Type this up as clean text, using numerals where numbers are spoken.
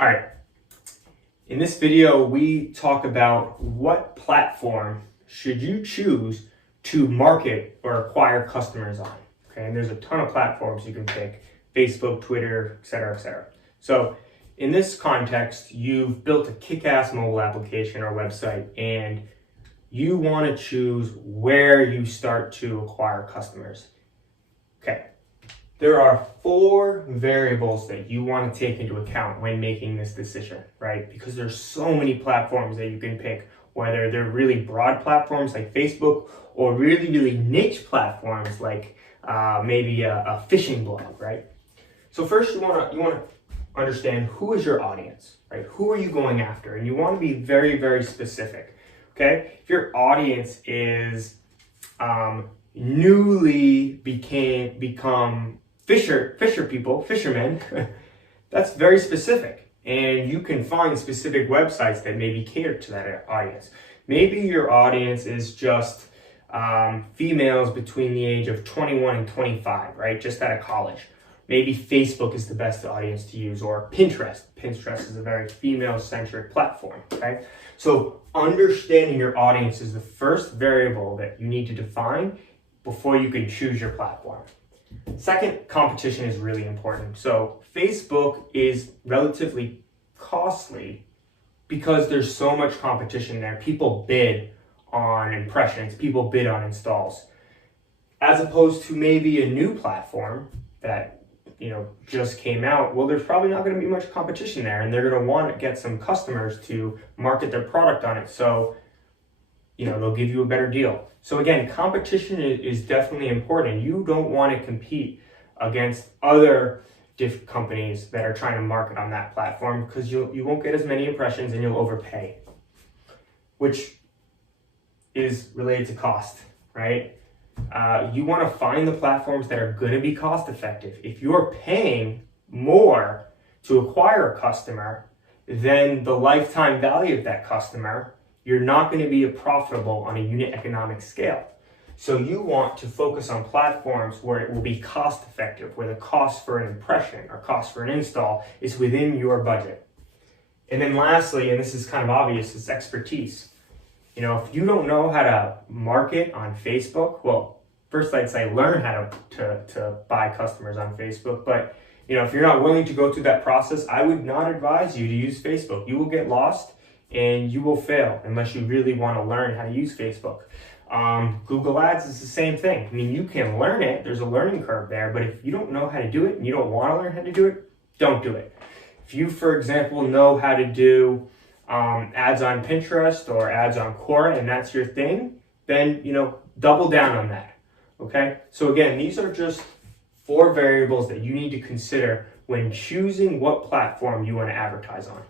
All right, in this video, we talk about what platform should you choose to market or acquire customers on. Okay, and there's a ton of platforms you can pick: Facebook, Twitter, etc., etc. So in this context, you've built a kick-ass mobile application or website, and you want to choose where you start to acquire customers. Okay, there are 4 variables that you want to take into account when making this decision, right? Because there's so many platforms that you can pick, whether they're really broad platforms like Facebook or really, really niche platforms like maybe a fishing blog, right? So first you want to understand who is your audience, right? Who are you going after? And you want to be very, very specific, okay? If your audience is newly become fishermen, that's very specific. And you can find specific websites that maybe cater to that audience. Maybe your audience is just females between the age of 21 and 25, right? Just out of college. Maybe Facebook is the best audience to use, or Pinterest. Pinterest is a very female-centric platform, okay? So understanding your audience is the first variable that you need to define before you can choose your platform. Second, competition is really important. So Facebook is relatively costly because there's so much competition there. People bid on impressions, people bid on installs. As opposed to maybe a new platform that just came out, well, there's probably not going to be much competition there, and they're going to want to get some customers to market their product on it. So they'll give you a better deal. So again, competition is definitely important. You don't want to compete against other different companies that are trying to market on that platform, because you won't get as many impressions and you'll overpay, which is related to cost, right? You want to find the platforms that are going to be cost effective. If you're paying more to acquire a customer than the lifetime value of that customer, you're not going to be profitable on a unit economic scale. So you want to focus on platforms where it will be cost effective, where the cost for an impression or cost for an install is within your budget. And then lastly, and this is kind of obvious, is expertise. If you don't know how to market on Facebook, well, first I'd say learn how to buy customers on Facebook. But if you're not willing to go through that process, I would not advise you to use Facebook. You will get lost and you will fail unless you really want to learn how to use Facebook. Google Ads is the same thing. I mean, you can learn it. There's a learning curve there. But if you don't know how to do it and you don't want to learn how to do it, don't do it. If you, for example, know how to do ads on Pinterest or ads on Quora, and that's your thing, then double down on that. Okay, so again, these are just 4 variables that you need to consider when choosing what platform you want to advertise on.